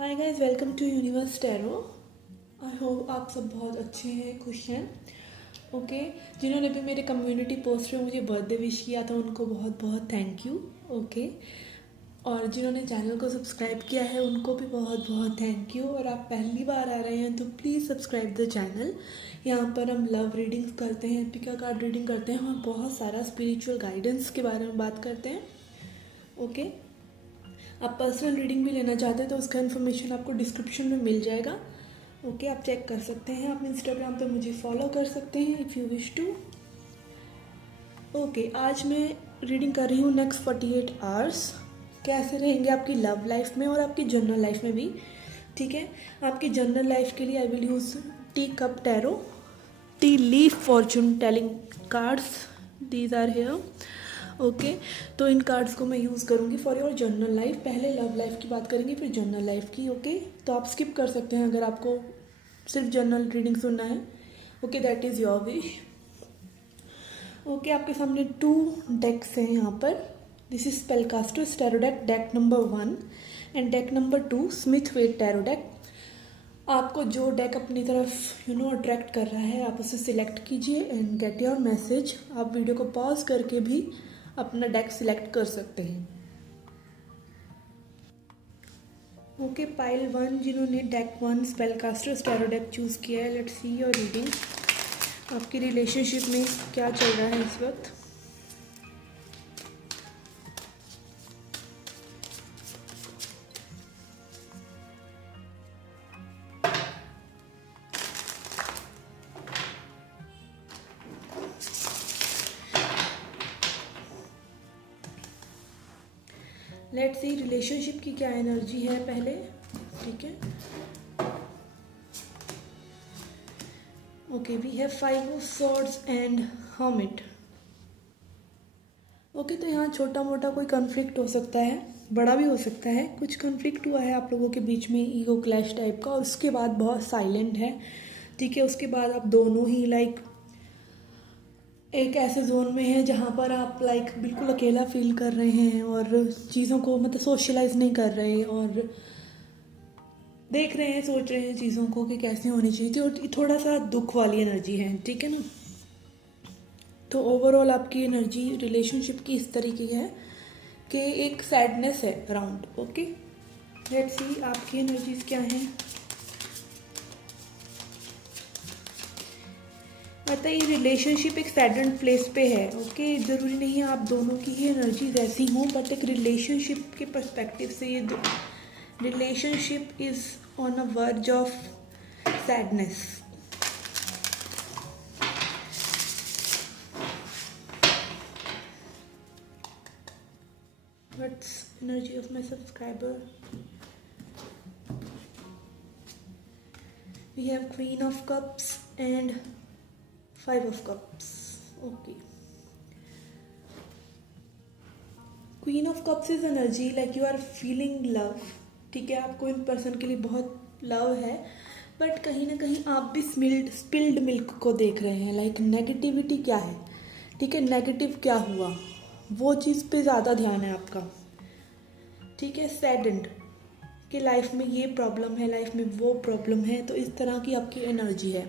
Hi guys, welcome to Universe Tarot. I hope आप सब बहुत अच्छे हैं, खुश हैं। ओके, जिन्होंने भी मेरे कम्युनिटी पोस्ट में मुझे बर्थडे विश किया था उनको बहुत बहुत थैंक यू। ओके, और जिन्होंने चैनल को सब्सक्राइब किया है उनको भी बहुत बहुत थैंक यू। और आप पहली बार आ रहे हैं तो प्लीज़ सब्सक्राइब द चैनल। यहाँ पर हम लव रीडिंग्स करते हैं, पिका कार्ड रीडिंग करते हैं और बहुत सारा स्पिरिचुअल गाइडेंस के बारे में बात करते हैं। ओके, आप पर्सनल रीडिंग भी लेना चाहते हैं तो उसका इन्फॉर्मेशन आपको डिस्क्रिप्शन में मिल जाएगा। ओके, आप चेक कर सकते हैं। आप इंस्टाग्राम पे मुझे फॉलो कर सकते हैं if you wish to. Okay, आज मैं रीडिंग कर रही हूँ नेक्स्ट 48 आवर्स कैसे रहेंगे आपकी लव लाइफ में और आपकी जनरल लाइफ में भी। ठीक है, आपकी जनरल लाइफ के लिए I will use tea cup tarot, tea leaf fortune telling cards, these are here. Okay, तो इन कार्ड्स को मैं यूज़ करूँगी फॉर योर जनरल लाइफ। पहले लव लाइफ की बात करेंगे, फिर जनरल लाइफ की। ओके, तो आप स्किप कर सकते हैं अगर आपको सिर्फ जनरल रीडिंग सुनना है। Okay, that is your wish. Okay, आपके सामने 2 डेक्स हैं यहाँ पर। This is Spellcasters tarot deck, deck number 1 and deck number 2 Smith Waite tarot deck. आपको जो डेक अपनी तरफ अट्रैक्ट कर रहा है आप उसे सिलेक्ट कीजिए एंड गेट योर मैसेज। आप वीडियो को पॉज करके भी अपना डेक सिलेक्ट कर सकते हैं। ओके, पाइल 1 जिन्होंने डेक 1 स्पेलकास्टर्स टैरो डेक चूज़ किया है, लेट्स सी योर रीडिंग। आपकी रिलेशनशिप में क्या चल रहा है इस वक्त? लेट्स सी रिलेशनशिप की क्या एनर्जी है पहले। ठीक है, okay, we have 5 of swords and hermit. Okay, तो यहाँ छोटा मोटा कोई कॉन्फ्लिक्ट हो सकता है, बड़ा भी हो सकता है। कुछ कॉन्फ्लिक्ट हुआ है आप लोगों के बीच में, ईगो क्लैश टाइप का, और उसके बाद बहुत साइलेंट है। ठीक है, उसके बाद आप दोनों ही एक ऐसे जोन में है जहाँ पर आप बिल्कुल अकेला फील कर रहे हैं और चीज़ों को सोशलाइज नहीं कर रहे और देख रहे हैं, सोच रहे हैं चीज़ों को कि कैसे होनी चाहिए थी, और थोड़ा सा दुख वाली एनर्जी है। ठीक है ना, तो ओवरऑल आपकी एनर्जी रिलेशनशिप की इस तरीके की है कि एक सैडनेस है अराउंड। ओके, लेट्स सी आपकी एनर्जीज क्या हैं। ये रिलेशनशिप एक सैडेंड प्लेस पे है। ओके, ज़रूरी नहीं है आप दोनों की ही एनर्जीज ऐसी हों, बट एक रिलेशनशिप के पर्सपेक्टिव से ये relationship is on a verge of sadness. What's energy of my subscriber? We have Queen of Cups and 5 of Cups. Okay. Queen of Cups is energy like you are feeling love. ठीक है, आपको in person के लिए बहुत love है, but कहीं ना कहीं आप भी स्पिल्ड मिल्क को देख रहे हैं। नेगेटिविटी क्या है, ठीक है, नेगेटिव क्या हुआ, वो चीज़ पे ज़्यादा ध्यान है आपका। ठीक है, सैडेंड कि लाइफ में ये प्रॉब्लम है, लाइफ में वो प्रॉब्लम है, तो इस तरह की आपकी एनर्जी है।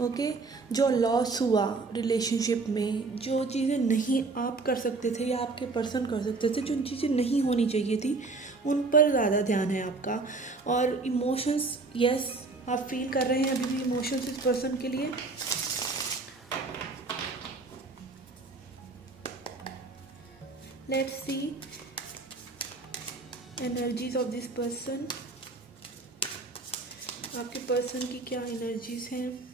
ओके, जो लॉस हुआ रिलेशनशिप में, जो चीज़ें नहीं आप कर सकते थे या आपके पर्सन कर सकते थे, जो चीज़ें नहीं होनी चाहिए थी, उन पर ज़्यादा ध्यान है आपका। और इमोशंस, यस, आप फील कर रहे हैं अभी भी इमोशंस इस पर्सन के लिए। Let's see energies of this person. आपके पर्सन की क्या एनर्जीज हैं?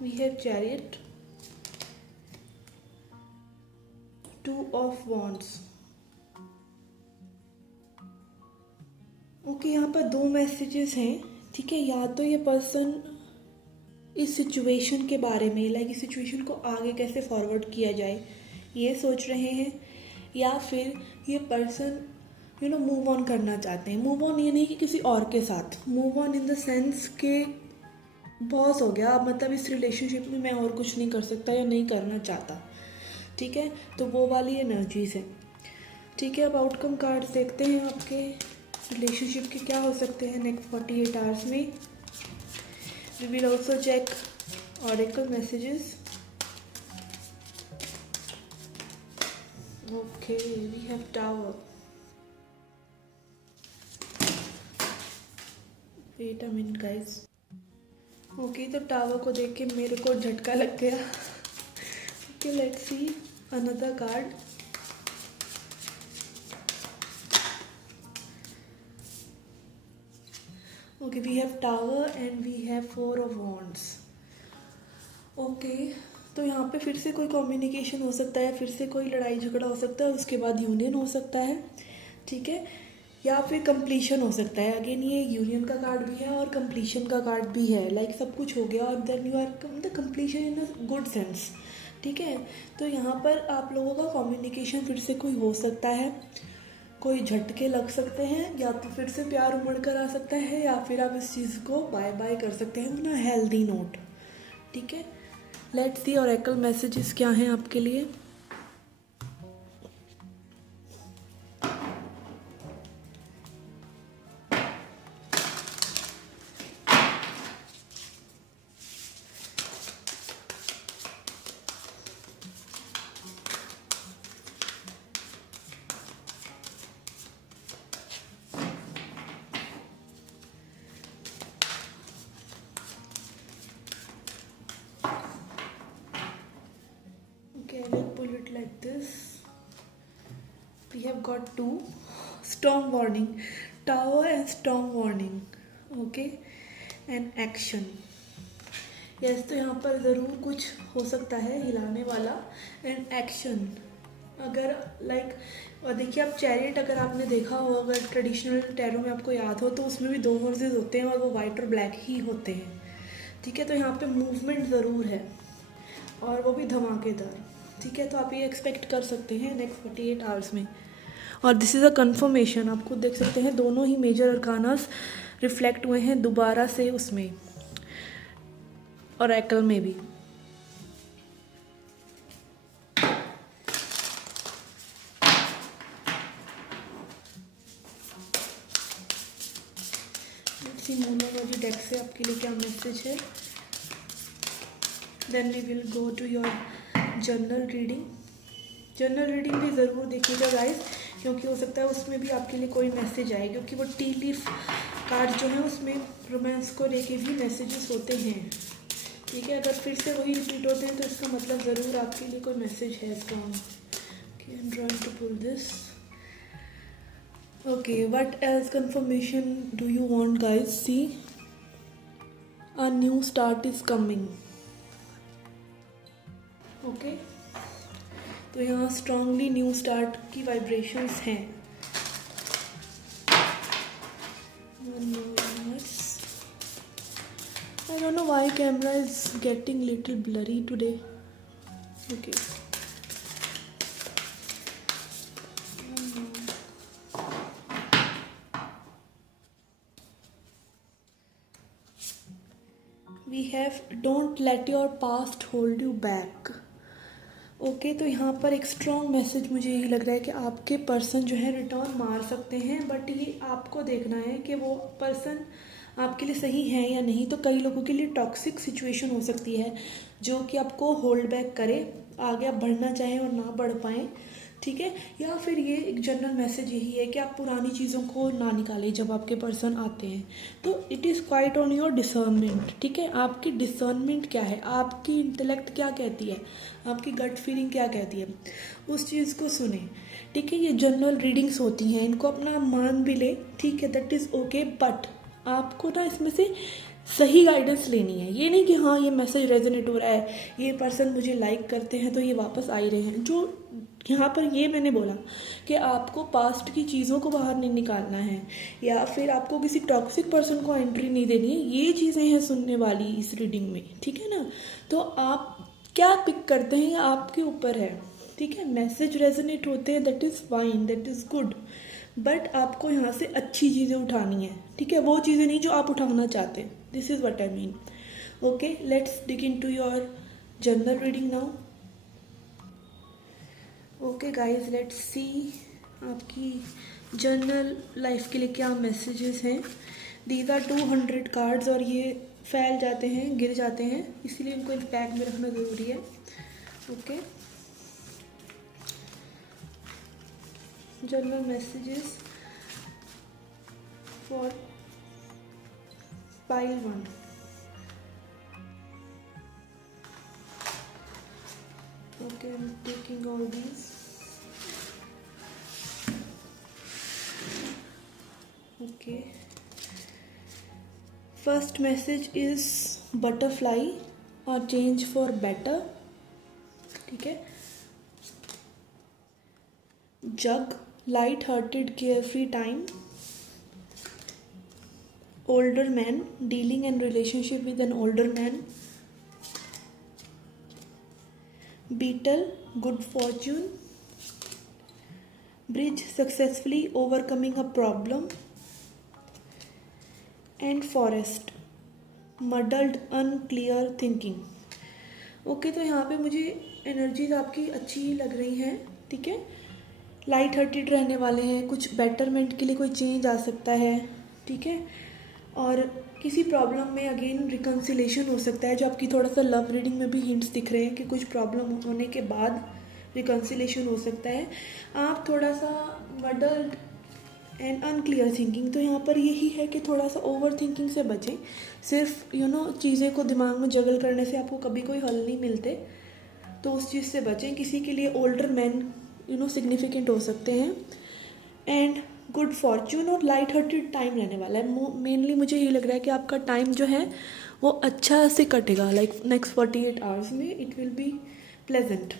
We have Chariot, 2 of Wands. Okay, यहाँ पर 2 मैसेजेस हैं। ठीक है, या तो ये पर्सन इस सिचुएशन के बारे में इस सिचुएशन को आगे कैसे फॉरवर्ड किया जाए ये सोच रहे हैं, या फिर ये पर्सन मूव ऑन करना चाहते हैं। मूव ऑन ये नहीं कि किसी और के साथ, move on in the sense के बॉस हो गया, इस रिलेशनशिप में मैं और कुछ नहीं कर सकता या नहीं करना चाहता। ठीक है, तो वो वाली एनर्जीज है। ठीक है, अब आउटकम कार्ड्स देखते हैं आपके रिलेशनशिप के क्या हो सकते हैं नेक्स्ट 48 आवर्स में। We will also check oracle messages. Okay, we have tower. Wait a minute guys. Okay, तो टावर को देख के मेरे को झटका लग गया। Okay, let's see another card. Okay, we have tower and we have 4 of wands. Okay, तो यहाँ पे फिर से कोई कम्युनिकेशन हो सकता है, फिर से कोई लड़ाई झगड़ा हो सकता है, उसके बाद यूनियन हो सकता है। ठीक है, या फिर कंप्लीशन हो सकता है। अगेन ये यूनियन का कार्ड भी है और कंप्लीशन का कार्ड भी है। लाइक सब कुछ हो गया और then you are the completion in a good sense. ठीक है, तो यहाँ पर आप लोगों का कम्युनिकेशन फिर से कोई हो सकता है, कोई झटके लग सकते हैं, या तो फिर से प्यार उमड़ कर आ सकता है, या फिर आप इस चीज़ को बाय बाय कर सकते हैं ना हेल्दी नोट। ठीक है, लेट्स सी ऑरेकल मैसेजेस क्या हैं आपके लिए। Okay, I will pull it like this. We have got 2 storm warning, tower and storm warning. Okay, and action. Yes, तो यहाँ पर ज़रूर कुछ हो सकता है हिलाने वाला। एंड एक्शन अगर लाइक, और देखिए आप चैरियट अगर आपने देखा हो, अगर ट्रेडिशनल टैरो में आपको याद हो, तो उसमें भी 2 हॉर्सेस होते हैं और वो वाइट और ब्लैक ही होते हैं। ठीक है, तो यहाँ पे मूवमेंट ज़रूर है और वो भी धमाकेदार। ठीक है, तो आप ये एक्सपेक्ट कर सकते हैं नेक्स्ट 48 आवर्स में। और दिस इज़ अ कन्फर्मेशन, आप खुद देख सकते हैं दोनों ही मेजर अरकानास रिफ्लेक्ट हुए हैं दोबारा से उसमें, ऑरेकल में भी। मोनोलॉजी डेक से आपके लिए क्या मैसेज है। Then we will go to your general reading. General reading भी ज़रूर देखिएगा गाइस, क्योंकि हो सकता है उसमें भी आपके लिए कोई मैसेज आए, क्योंकि वो टी लीफ कार्ड जो है उसमें रोमांस को लेके भी मैसेजेस होते हैं। ठीक है, अगर फिर से वही रिपीट होते हैं तो इसका मतलब ज़रूर आपके लिए कोई मैसेज है strong. Okay, I am trying to pull this. Okay, what else confirmation do you want guys? See, a new start is coming. Okay, तो यहाँ strongly new start की vibrations हैं। I don't know why camera is getting little blurry today. Okay. We have don't let your past hold you back. Okay, तो यहाँ पर एक strong message मुझे यही लग रहा है कि आपके पर्सन जो है रिटर्न मार सकते हैं, बट ये आपको देखना है कि वो पर्सन आपके लिए सही है या नहीं। तो कई लोगों के लिए टॉक्सिक सिचुएशन हो सकती है जो कि आपको होल्ड बैक करे, आगे आप बढ़ना चाहें और ना बढ़ पाएँ। ठीक है, या फिर ये एक जनरल मैसेज यही है कि आप पुरानी चीज़ों को ना निकालें जब आपके पर्सन आते हैं। तो it is quite on your discernment. ठीक है, आपकी डिसर्नमेंट क्या है, आपकी इंटेलेक्ट क्या कहती है, आपकी गट फीलिंग क्या कहती है, उस चीज़ को सुने। ठीक है, ये जनरल रीडिंग्स होती हैं, इनको अपना मान भी ले। ठीक है, दैट इज़ ओके, बट आपको ना इसमें से सही गाइडेंस लेनी है। ये नहीं कि हाँ ये मैसेज रेजोनेट हो रहा है, ये पर्सन मुझे लाइक करते हैं तो ये वापस आ ही रहे हैं। जो यहाँ पर ये मैंने बोला कि आपको पास्ट की चीज़ों को बाहर नहीं निकालना है, या फिर आपको किसी टॉक्सिक पर्सन को एंट्री नहीं देनी है, ये चीज़ें हैं सुनने वाली इस रीडिंग में। ठीक है ना, तो आप क्या पिक करते हैं ये आपके ऊपर है। ठीक है, मैसेज रेजोनेट होते हैं, that is fine, that is good, but आपको यहाँ से अच्छी चीज़ें उठानी है। ठीक है, वो चीज़ें नहीं जो आप उठाना चाहते हैं। This is what I mean. Okay, let's dig in to your general reading now. Okay guys, let's see आपकी जनरल लाइफ के लिए क्या मैसेजेस हैं। दीज आर 200 कार्ड्स और ये फैल जाते हैं, गिर जाते हैं, इसीलिए इनको एक बैग में रखना ज़रूरी है। Okay, general messages for pile 1। Okay, I'm taking all these. Okay. First message is butterfly or change for better. ठीक है. Jug, light-hearted, carefree time. Older man, dealing and relationship with an older man. Beetle, good fortune. Bridge, successfully overcoming a problem. And forest, muddled, unclear thinking. Okay, तो यहाँ पे मुझे energies आपकी अच्छी लग रही हैं। ठीक है, लाइट हार्टेड रहने वाले हैं, कुछ बेटरमेंट के लिए कोई चेंज आ सकता है। ठीक है, और किसी प्रॉब्लम में अगेन रिकन्सिलेशन हो सकता है, जो आपकी थोड़ा सा लव रीडिंग में भी हिंट्स दिख रहे हैं कि कुछ प्रॉब्लम होने के बाद रिकन्सिलेशन हो सकता है। आप थोड़ा सा मडल्ड एंड अनक्लियर थिंकिंग, तो यहाँ पर यही है कि थोड़ा सा ओवर थिंकिंग से बचें। सिर्फ चीज़ें को दिमाग में जगल करने से आपको कभी कोई हल नहीं मिलते, तो उस चीज़ से बचें। किसी के लिए ओल्डर मैन सिग्निफिकेंट हो सकते हैं। एंड गुड फॉर्चून और लाइट हार्टेड टाइम रहने वाला है। मेनली मुझे ये लग रहा है कि आपका टाइम जो है वो अच्छा से कटेगा, लाइक नेक्स्ट 48 आवर्स में it will be pleasant.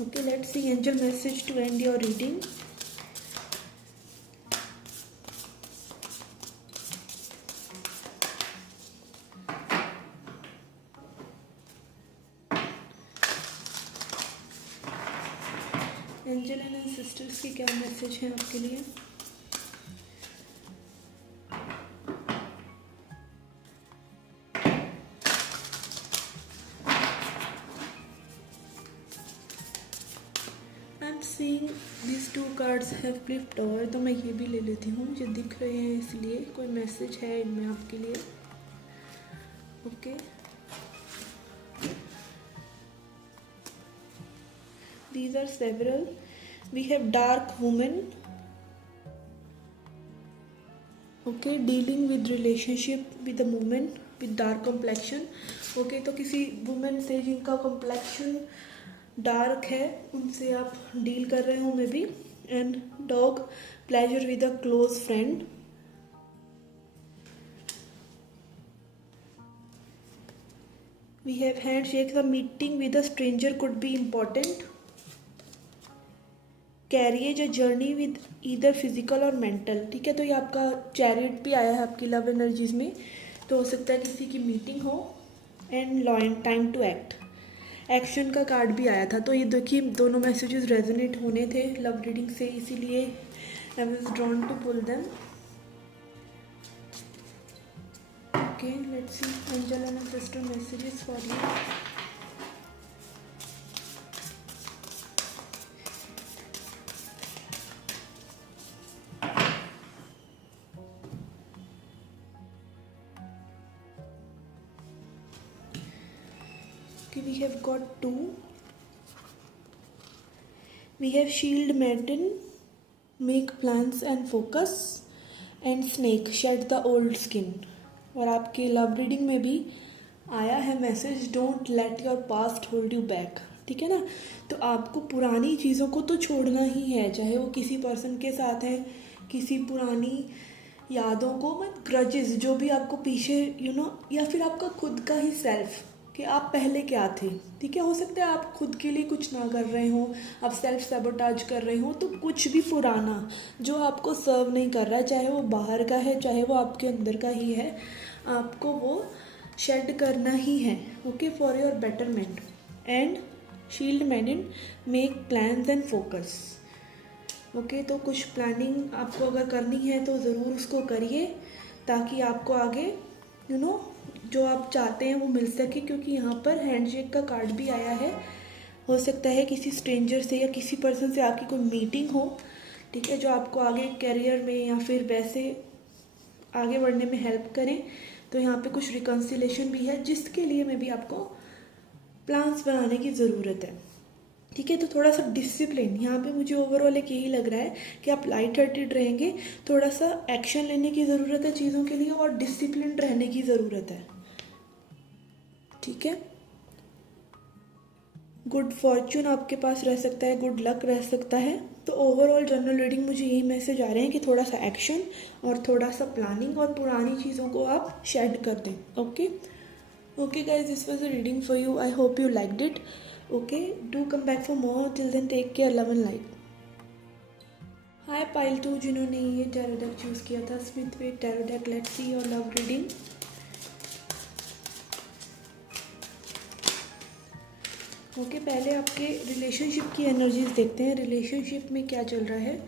Okay, let's see angel message to end your reading. Angel and sisters के क्या मैसेज हैं आपके लिए? I am seeing this 2 cards have flipped over, तो मैं ये भी ले लेती हूँ, मुझे दिख रहे हैं इसलिए कोई मैसेज है इनमें आपके लिए। Okay, these are several. We have dark woman. Okay, dealing with relationship with a woman with dark complexion. Okay, तो किसी वुमेन से जिनका complexion डार्क है उनसे आप डील कर रहे हो may be. And dog, pleasure with a close friend. We have handshake. The meeting with a stranger could be important. Carriage, a journey with either physical और मेंटल। ठीक है, तो ये आपका चैरियट भी आया है आपकी लव एनर्जीज में, तो हो सकता है किसी की मीटिंग हो। And lion, time to act, action का कार्ड भी आया था। तो ये देखिए दोनों मैसेजेस रेजोनेट होने थे लव रीडिंग से, इसीलिए I was drawn to pull them. Okay, let's see angel and sister messages for you. Okay, we have got 2. We have shield maiden, make plans and focus, and snake, shed the old skin. और आपके love reading में भी आया है message, don't let your past hold you back. ठीक है ना, तो आपको पुरानी चीज़ों को तो छोड़ना ही है, चाहे वो किसी पर्सन के साथ है, किसी पुरानी यादों को, मत ग्रजेस जो भी आपको पीछे या फिर आपका खुद का ही सेल्फ कि आप पहले क्या थे। ठीक है, हो सकता है आप खुद के लिए कुछ ना कर रहे हो, आप सेल्फ सैबोटाज कर रहे हो, तो कुछ भी पुराना जो आपको सर्व नहीं कर रहा है, चाहे वो बाहर का है चाहे वो आपके अंदर का ही है, आपको वो शेड करना ही है। Okay, for your betterment. And shield मैडन, make plans and focus. Okay, तो कुछ प्लानिंग आपको अगर करनी है तो ज़रूर उसको करिए, ताकि आपको आगे जो आप चाहते हैं वो मिल सके, क्योंकि यहाँ पर हैंडशेक का कार्ड भी आया है। हो सकता है किसी स्ट्रेंजर से या किसी पर्सन से आपकी कोई मीटिंग हो, ठीक है, जो आपको आगे करियर में या फिर वैसे आगे बढ़ने में हेल्प करें। तो यहाँ पे कुछ रिकन्सिलेशन भी है, जिसके लिए में भी आपको प्लान्स बनाने की ज़रूरत है, ठीक है। तो थोड़ा सा डिसिप्लिन यहाँ पे मुझे ओवरऑल एक यही लग रहा है कि आप लाइट हार्टेड रहेंगे, थोड़ा सा एक्शन लेने की ज़रूरत है चीज़ों के लिए और डिसिप्लिन रहने की ज़रूरत है, ठीक है। गुड फॉर्च्यून आपके पास रह सकता है, गुड लक रह सकता है। तो ओवरऑल जनरल रीडिंग मुझे यही मैसेज आ रहे हैं कि थोड़ा सा एक्शन और थोड़ा सा प्लानिंग और पुरानी चीज़ों को आप शेड कर दें। Okay okay guys, this was a reading for you, I hope you liked it. Okay, do come back for more, till then take care, love and light. Hi pile 2 जिन्होंने ये टैरो डेक चूज़ किया था, Smith Waite tarot deck, let's see your love reading. Okay, पहले आपके relationship की energies देखते हैं, relationship में क्या चल रहा है।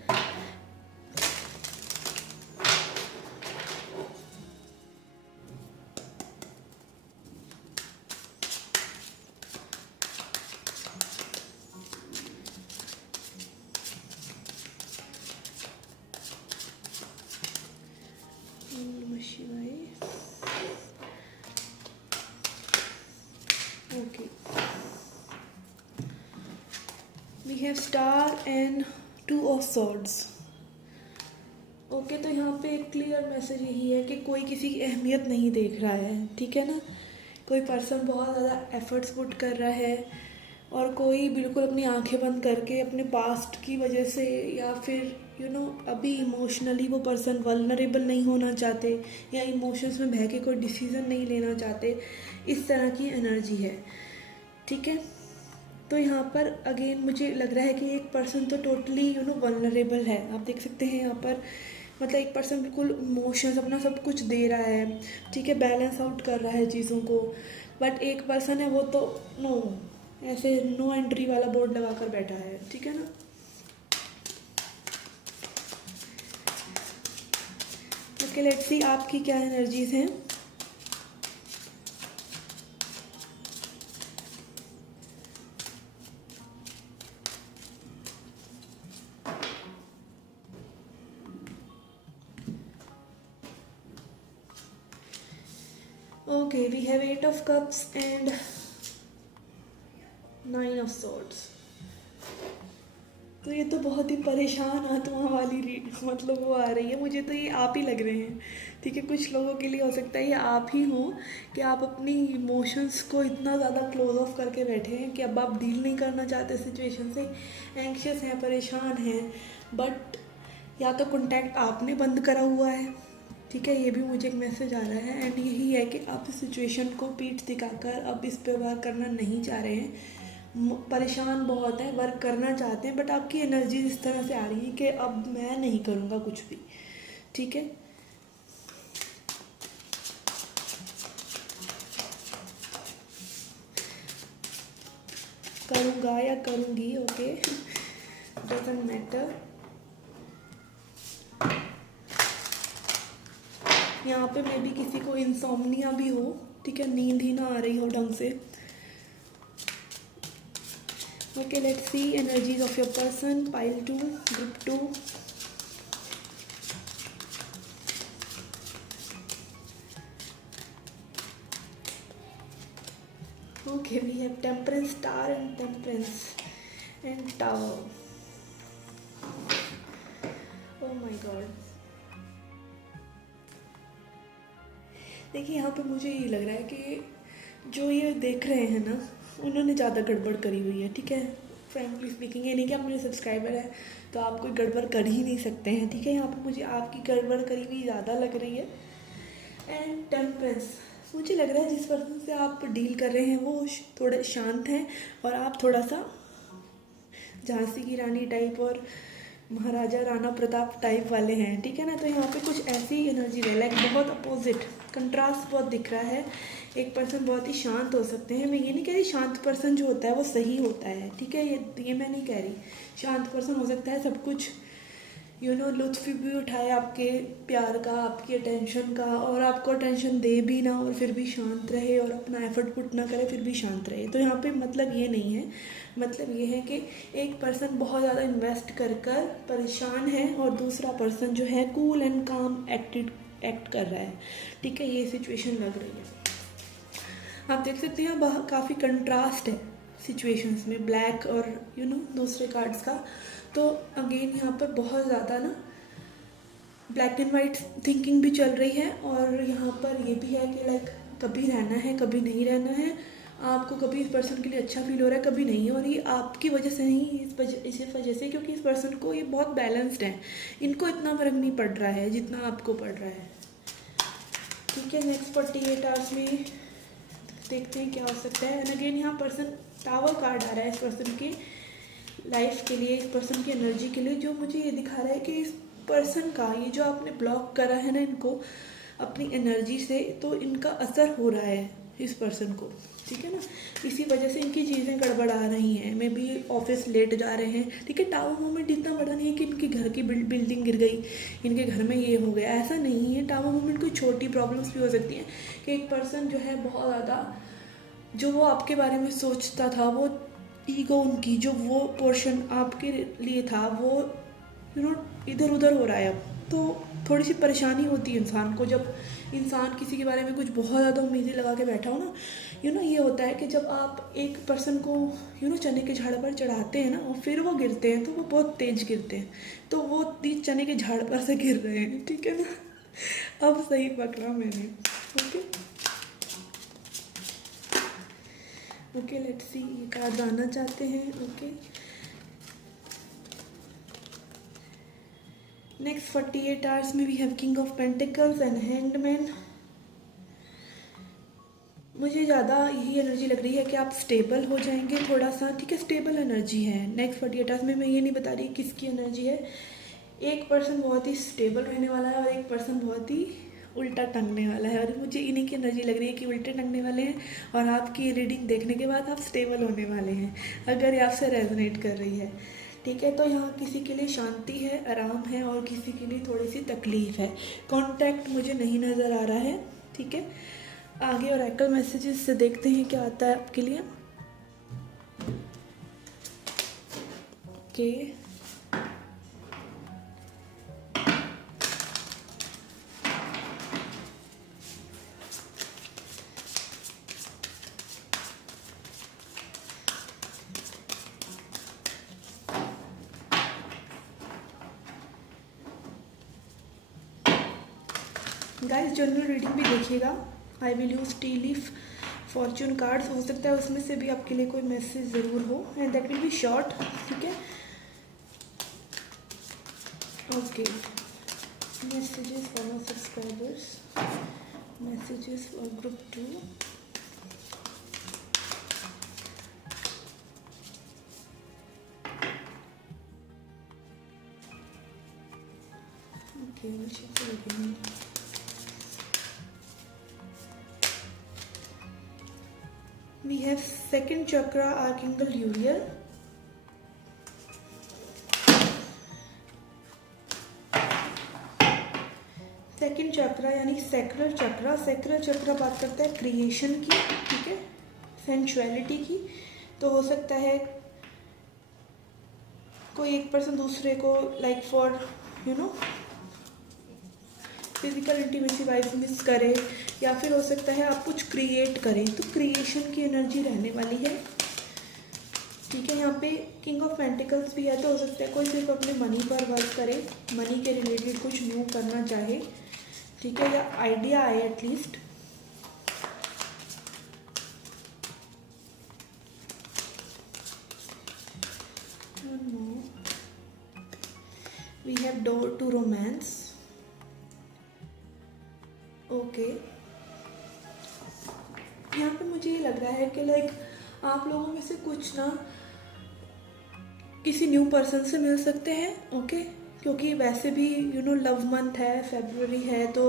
नमः शिवाय। Okay, we have star and 2 of swords. Okay, तो यहाँ पे एक क्लियर मैसेज यही है कि कोई किसी की अहमियत नहीं देख रहा है, ठीक है ना। कोई पर्सन बहुत ज़्यादा एफर्ट्स पुट कर रहा है और कोई बिल्कुल अपनी आंखें बंद करके अपने पास्ट की वजह से या फिर अभी इमोशनली वो पर्सन वल्नरेबल नहीं होना चाहते या इमोशंस में बह के कोई डिसीज़न नहीं लेना चाहते, इस तरह की एनर्जी है, ठीक है। तो यहाँ पर अगेन मुझे लग रहा है कि एक पर्सन तो टोटली वल्नरेबल है, आप देख सकते हैं यहाँ पर, मतलब एक पर्सन बिल्कुल इमोशंस अपना सब कुछ दे रहा है, ठीक है, बैलेंस आउट कर रहा है चीज़ों को। बट एक पर्सन है वो तो नो, ऐसे नो एंट्री वाला बोर्ड लगा कर बैठा है, ठीक है ना। ओके, लेट्स सी आपकी क्या एनर्जीज हैं। Okay, we have 8 of cups and 9 of swords. तो ये तो बहुत ही परेशान आत्मा वाली रीड मतलब वो आ रही है, मुझे तो ये आप ही लग रहे हैं, ठीक है। कुछ लोगों के लिए हो सकता है ये आप ही हो कि आप अपनी इमोशंस को इतना ज़्यादा क्लोज ऑफ करके बैठे हैं कि अब आप डील नहीं करना चाहते सिचुएशन से, एंग्शियस हैं, परेशान हैं, बट या तो कॉन्टैक्ट आपने बंद करा हुआ है, ठीक है, ये भी मुझे एक मैसेज आ रहा है। एंड यही है कि आप इस सिचुएशन को पीठ दिखाकर अब इस पे वर्क करना नहीं चाह रहे हैं, परेशान बहुत है, वर्क करना चाहते हैं, बट आपकी एनर्जी इस तरह से आ रही है कि अब मैं नहीं करूँगा कुछ भी, ठीक है। करूँगा या करूँगी, ओके, डजंट मैटर। यहाँ पे मे भी किसी को इंसोम्निया भी हो, ठीक है, नींद ही ना आ रही हो ढंग से। Okay, let's see energies of your person, pile 2, group 2। Okay, we have temperance, star and temperance and tower. Oh my God, देखिए यहाँ पे मुझे ये लग रहा है कि जो ये देख रहे हैं ना, उन्होंने ज़्यादा गड़बड़ करी हुई है, ठीक है। फ्रैंकली स्पीकिंग, ये नहीं कि आप मेरे सब्सक्राइबर हैं तो आप कोई गड़बड़ कर ही नहीं सकते हैं, ठीक है। यहाँ पे मुझे आपकी गड़बड़ करी हुई ज़्यादा लग रही है। एंड टेम्परेंस, मुझे लग रहा है जिस पर्सन से आप डील कर रहे हैं वो थोड़े शांत हैं और आप थोड़ा सा झांसी की रानी टाइप और महाराजा राणा प्रताप टाइप वाले हैं, ठीक है ना। तो यहाँ पे कुछ ऐसी एनर्जी है, लाइक बहुत अपोजिट, कंट्रास्ट बहुत दिख रहा है। एक पर्सन बहुत ही शांत हो सकते हैं, मैं ये नहीं कह रही शांत पर्सन जो होता है वो सही होता है, ठीक है, ये मैं नहीं कह रही। शांत पर्सन हो सकता है सब कुछ लुत्फ़ भी उठाए आपके प्यार का, आपकी अटेंशन का, और आपको अटेंशन दे भी ना और फिर भी शांत रहे, और अपना एफर्ट पुट ना करे फिर भी शांत रहे। तो यहाँ पे मतलब ये नहीं है, मतलब ये है कि एक पर्सन बहुत ज़्यादा इन्वेस्ट कर कर परेशान है और दूसरा पर्सन जो है कूल एंड काम एक्ट कर रहा है। ठीक है, ये सिचुएशन लग रही है। आप देख सकते हैं काफ़ी कंट्रास्ट है सिचुएशंस में, ब्लैक और दूसरे कार्ड्स का। तो अगेन यहाँ पर बहुत ज़्यादा ना ब्लैक एंड वाइट थिंकिंग भी चल रही है, और यहाँ पर ये भी है कि लाइक कभी रहना है कभी नहीं रहना है। आपको कभी इस पर्सन के लिए अच्छा फील हो रहा है, कभी नहीं, और ये आपकी वजह से नहीं, इसी वजह से, क्योंकि इस पर्सन को ये बहुत बैलेंस्ड है, इनको इतना फर्क नहीं पड़ रहा है जितना आपको पड़ रहा है। ठीक है, नेक्स्ट 48 आवर्स में देखते हैं क्या हो सकता है। एंड अगेन यहाँ पर्सन टावर कार्ड आ रहा है इस पर्सन के लाइफ के लिए, इस पर्सन की एनर्जी के लिए, जो मुझे ये दिखा रहा है कि इस पर्सन का ये जो आपने ब्लॉक करा है ना इनको अपनी एनर्जी से, तो इनका असर हो रहा है इस पर्सन को। ठीक है ना, इसी वजह से इनकी चीज़ें गड़बड़ा रही हैं, मे बी ऑफिस लेट जा रहे हैं। ठीक है, टावर मूवमेंट इतना बड़ा नहीं है कि इनके घर की बिल्डिंग गिर गई, इनके घर में ये हो गया, ऐसा नहीं है। टावर मूवमेंट कोई छोटी प्रॉब्लम्स भी हो सकती हैं कि एक पर्सन जो है बहुत ज़्यादा, जो वो आपके बारे में सोचता था, वो ईगो उनकी, जो वो पोर्शन आपके लिए था, वो इधर उधर हो रहा है अब। तो थोड़ी सी परेशानी होती है इंसान को, जब इंसान किसी के बारे में कुछ बहुत ज़्यादा उम्मीदें लगा के बैठा हो ना। ये होता है कि जब आप एक पर्सन को चने के झाड़ पर चढ़ाते हैं ना और फिर वो गिरते हैं, तो वो बहुत तेज गिरते हैं, तो वो तीज चने के झाड़ पर से गिर रहे हैं। ठीक है ना, अब सही पकड़ा मैंने। ओके, लेट्स सी ये कार्ड आना चाहते हैं। ओके, नेक्स्ट 48 आवर्स में we have king of pentacles and hanged man. मुझे ज़्यादा यही एनर्जी लग रही है कि आप स्टेबल हो जाएंगे थोड़ा सा। ठीक है, स्टेबल एनर्जी है नेक्स्ट 48 आवर्स में। मैं ये नहीं बता रही किसकी एनर्जी है। एक पर्सन बहुत ही स्टेबल रहने वाला है और एक पर्सन बहुत ही उल्टा टंगने वाला है, और मुझे इन्हीं की एनर्जी लग रही है कि उल्टे टंगने वाले हैं, और आपकी रीडिंग देखने के बाद आप स्टेबल होने वाले हैं, अगर ये आपसे रेजोनेट कर रही है। ठीक है, तो यहाँ किसी के लिए शांति है, आराम है, और किसी के लिए थोड़ी सी तकलीफ है। कॉन्टैक्ट मुझे नहीं नज़र आ रहा है। ठीक है, आगे ओरेकल मैसेजेस से देखते हैं क्या आता है आपके लिए। ओके, गाइस जनरल रीडिंग भी देखिएगा। I will use T leaf Fortune cards, हो सकता है उसमें से भी आपके लिए कोई मैसेज ज़रूर हो, and that will be short. ठीक है, okay, messages for my subscribers, messages for group 2। Okay, we'll check the beginning. We have second chakra Archangel Uriel. Second chakra यानी सैक्रल चक्रा। सैक्रल चक्रा बात करता है क्रिएशन की, ठीक है, सेंचुअलिटी की। तो हो सकता है कोई एक पर्सन दूसरे को like for physical intimacy wise miss करे, या फिर हो सकता है आप कुछ क्रिएट करें, तो क्रिएशन की एनर्जी रहने वाली है। ठीक है, यहाँ पे किंग ऑफ पेंटिकल्स भी है, तो हो सकता है कोई सिर्फ अपने मनी पर वर्क करे, मनी के रिलेटेड कुछ न्यू करना चाहे। ठीक है, या आइडिया आए at least. We have door to romance. Okay, यहाँ पे मुझे ये लग रहा है कि लाइक आप लोगों में से कुछ ना किसी न्यू पर्सन से मिल सकते हैं। ओके, क्योंकि वैसे भी लव मंथ है, फेब्रुअरी है, तो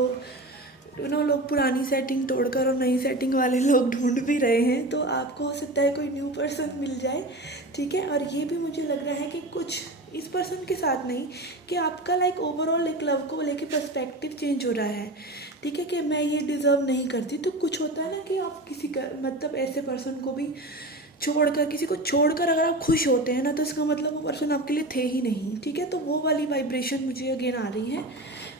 लोग पुरानी सेटिंग तोड़कर और नई सेटिंग वाले लोग ढूंढ भी रहे हैं, तो आपको हो सकता है कोई न्यू पर्सन मिल जाए, ठीक है। और ये भी मुझे लग रहा है कि कुछ इस पर्सन के साथ नहीं, कि आपका लाइक ओवरऑल एक लव को लेके पर्सपेक्टिव चेंज हो रहा है, ठीक है, कि मैं ये डिज़र्व नहीं करती। तो कुछ होता है ना कि आप किसी का मतलब ऐसे पर्सन को भी छोड़कर, किसी को छोड़कर अगर आप खुश होते हैं ना, तो इसका मतलब वो पर्सन आपके लिए थे ही नहीं, ठीक है। तो वो वाली वाइब्रेशन मुझे अगेन आ रही है।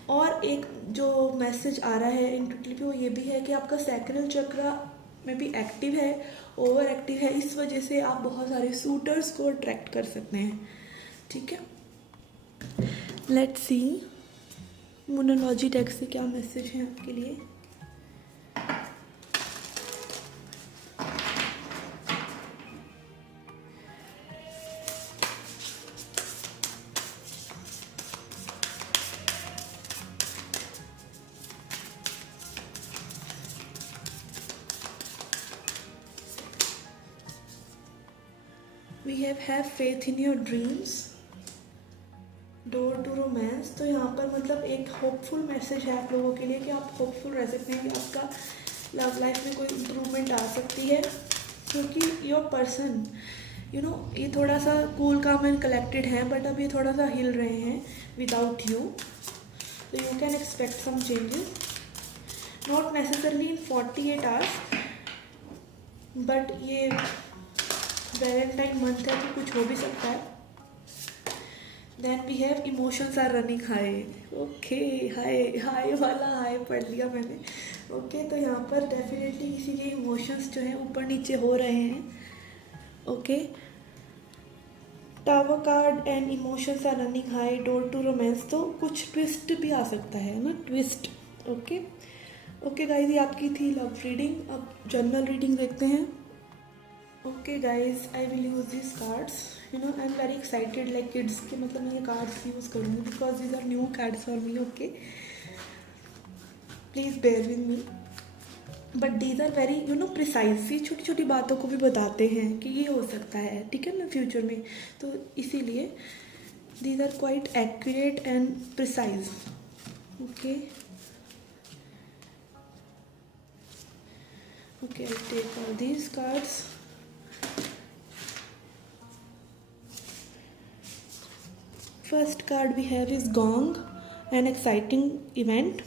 और एक जो मैसेज आ रहा है इन टोटल पे वो ये भी है कि आपका सैक्रल चक्र में भी एक्टिव है, ओवर एक्टिव है, इस वजह से आप बहुत सारे सूटर्स को अट्रैक्ट कर सकते हैं, ठीक है। लेट्स सी मोनोलॉजी टेक्स्ट से क्या मैसेज है आपके लिए। We have faith in your dreams, door to romance. तो यहाँ पर मतलब एक होपफुल मैसेज है आप लोगों के लिए कि आप होपफुल रह सकते हैं कि आपका लव लाइफ में कोई इम्प्रूवमेंट आ सकती है, क्योंकि योर पर्सन ये थोड़ा सा कूल काम एंड कलेक्टेड है, बट अब ये थोड़ा सा हिल रहे हैं विदाउट यू। तो you can expect some changes, not necessarily in 48 hours, but ये वैलेंटाइन मंथ है तो कुछ हो भी सकता है। Then we have emotions are running high. Okay, high वाला हाई पढ़ लिया मैंने। ओके, तो यहाँ पर डेफिनेटली किसी के इमोशंस जो हैं ऊपर नीचे हो रहे हैं। Okay, tower card and emotions are running high, door to romance. तो कुछ ट्विस्ट भी आ सकता है ना, ट्विस्ट। ओके गाइस, ये आपकी थी लव रीडिंग। अब जनरल रीडिंग देखते हैं। Okay guys, I will use this cards. I am very excited like kids के, मतलब मैं ये कार्ड्स यूज़ करूँगी because these are new cards for me. Okay, please bear with me, but these are very precisely छोटी छोटी बातों को भी बताते हैं कि ये हो सकता है, ठीक है ना, फ्यूचर में। तो इसीलिए these are quite accurate and precise. Okay, I take all these cards. First card we have is gong, an exciting event.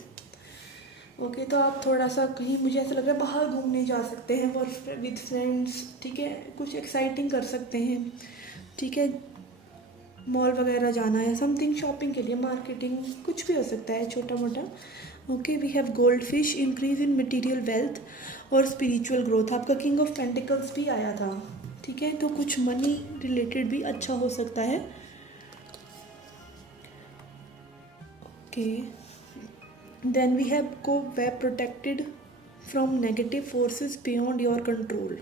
Okay, तो आप थोड़ा सा कहीं, मुझे ऐसा लग रहा है बाहर घूमने जा सकते हैं और विद फ्रेंड्स, ठीक है, कुछ एक्साइटिंग कर सकते हैं, ठीक है, मॉल वगैरह जाना या समथिंग, शॉपिंग के लिए, मार्केटिंग, कुछ भी हो सकता है छोटा मोटा। Okay, we have gold fish, increase in material wealth और स्पिरिचुअल ग्रोथ। आपका किंग ऑफ पेंटिकल्स भी आया था, ठीक है, तो कुछ मनी रिलेटेड भी अच्छा हो सकता है। Then we have cope web protected from negative forces beyond your control.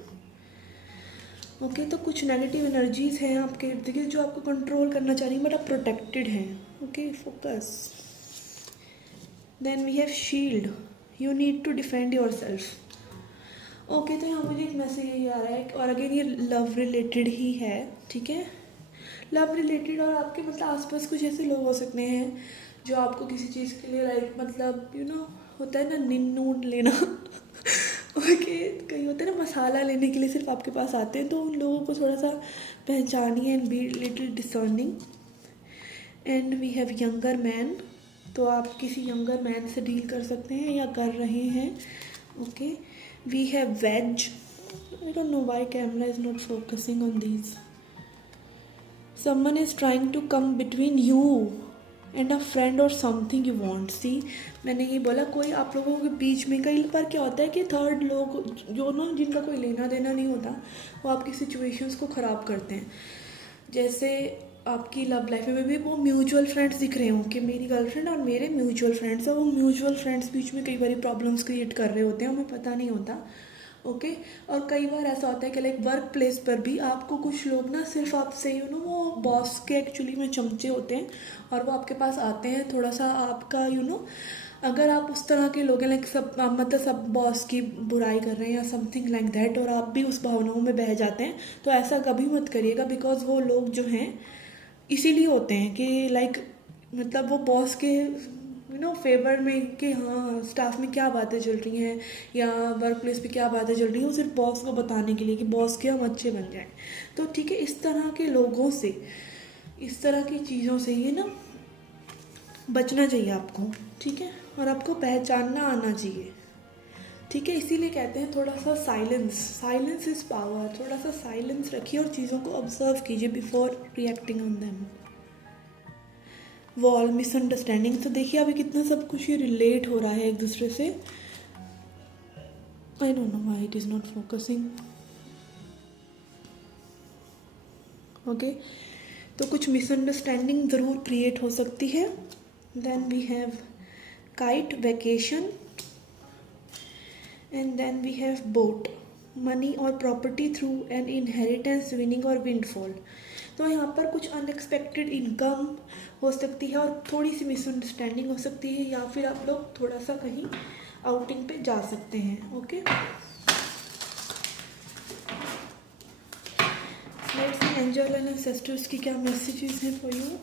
Okay, तो कुछ नेगेटिव एनर्जीज हैं आपके इर्द गिर्द जो आपको कंट्रोल करना चाह रही हैं, बट आप प्रोटेक्टेड हैं। Okay, focus. Then we have shield, you need to defend yourself. Okay, तो यहाँ मुझे एक मैसेज ये आ रहा है, और अगेन ये लव रिलेटेड ही है, ठीक है, लव रिलेटेड। और आपके मतलब आसपास कुछ ऐसे लोग हो सकते हैं जो आपको किसी चीज़ के लिए लाइक मतलब होता है ना नींद लेना ओके, कहीं होता है ना मसाला लेने के लिए सिर्फ आपके पास आते हैं, तो उन लोगों को थोड़ा सा पहचानिए and be little discerning. And we have younger man, तो आप किसी यंगर मैन से डील कर सकते हैं या कर रहे हैं। Okay, we have wedge, I don't know why camera is not focusing on these. Someone is trying to come between you and a friend or something you want. See, मैंने ये बोला, कोई आप लोगों के बीच में, कई बार क्या होता है कि थर्ड लोग जो जिनका कोई लेना देना नहीं होता, वो आपकी सिचुएशंस को ख़राब करते हैं। जैसे आपकी लव लाइफ में भी वो म्यूचुअल फ्रेंड्स दिख रहे हों कि मेरी गर्लफ्रेंड और मेरे म्यूचुअल फ्रेंड्स हैं, वो म्यूचुअल फ्रेंड्स बीच में कई बार प्रॉब्लम्स क्रिएट कर रहे होते हैं, हमें पता नहीं होता। ओके, और कई बार ऐसा होता है कि लाइक वर्क प्लेस पर भी आपको कुछ लोग ना सिर्फ आपसे वो बॉस के एक्चुअली में चमचे होते हैं, और वो आपके पास आते हैं थोड़ा सा आपका अगर आप उस तरह के लोग हैं लाइक सब मतलब सब बॉस की बुराई कर रहे हैं या समथिंग लाइक दैट, और आप भी उस भावनाओं में बह जाते हैं, तो ऐसा कभी मत करिएगा। बिकॉज वो लोग जो हैं इसीलिए होते हैं कि लाइक मतलब वो बॉस के फेवर में कि हाँ स्टाफ में क्या बातें चल रही हैं या वर्क प्लेस पे क्या बातें चल रही हैं, वो सिर्फ बॉस को बताने के लिए कि बॉस के हम अच्छे बन जाएं। तो ठीक है, इस तरह के लोगों से, इस तरह की चीज़ों से ये ना बचना चाहिए आपको, ठीक है। और आपको पहचानना आना चाहिए, ठीक है। इसीलिए कहते हैं थोड़ा सा साइलेंस, साइलेंस इज़ पावर। थोड़ा सा साइलेंस रखिए और चीज़ों को ऑब्जर्व कीजिए before reacting on them. Wall, misunderstanding, तो देखिए अभी कितना सब कुछ ये रिलेट हो रहा है एक दूसरे से। I don't know why it is not focusing. Okay, तो कुछ मिसअंडरस्टैंडिंग ज़रूर क्रिएट हो सकती है। Then we have kite, vacation, and then we have boat, money और property through an inheritance, winning और विंडफॉल। तो यहाँ पर कुछ अनएक्सपेक्टेड इनकम हो सकती है और थोड़ी सी मिसअंडरस्टैंडिंग हो सकती है, या फिर आप लोग थोड़ा सा कहीं आउटिंग पे जा सकते हैं। Okay, let's see angel and ancestors की क्या मैसेजेस हैं for you.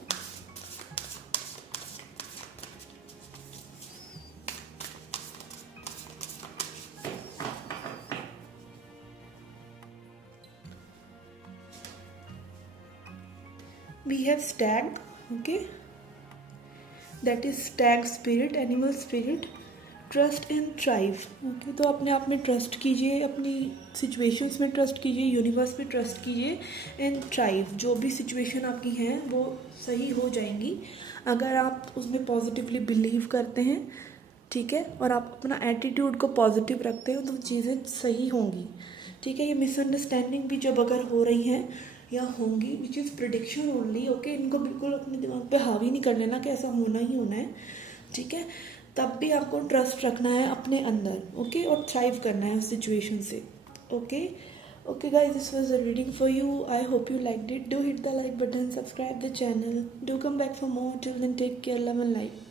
We have stag, okay, that is stag spirit, animal spirit, trust and thrive. Okay, तो अपने आप में ट्रस्ट कीजिए, अपनी सिचुएशंस में ट्रस्ट कीजिए, यूनिवर्स में ट्रस्ट कीजिए एंड थ्राइव। जो भी सिचुएशन आपकी हैं वो सही हो जाएंगी अगर आप उसमें पॉजिटिवली बिलीव करते हैं, ठीक है, और आप अपना एटीट्यूड को पॉजिटिव रखते हो तो चीज़ें सही होंगी, ठीक है। ये मिसअंडरस्टैंडिंग भी जब अगर हो रही हैं या होंगी, which is prediction only, okay, इनको बिल्कुल अपने दिमाग पे हावी नहीं कर लेना कि ऐसा होना ही होना है, ठीक है। तब भी आपको ट्रस्ट रखना है अपने अंदर, ओके, और थ्राइव करना है उस सिचुएशन से। Okay okay guys, this was a reading for you. I hope you liked it. Do hit the like button, subscribe the channel, do come back for more. Till then take care, love and life.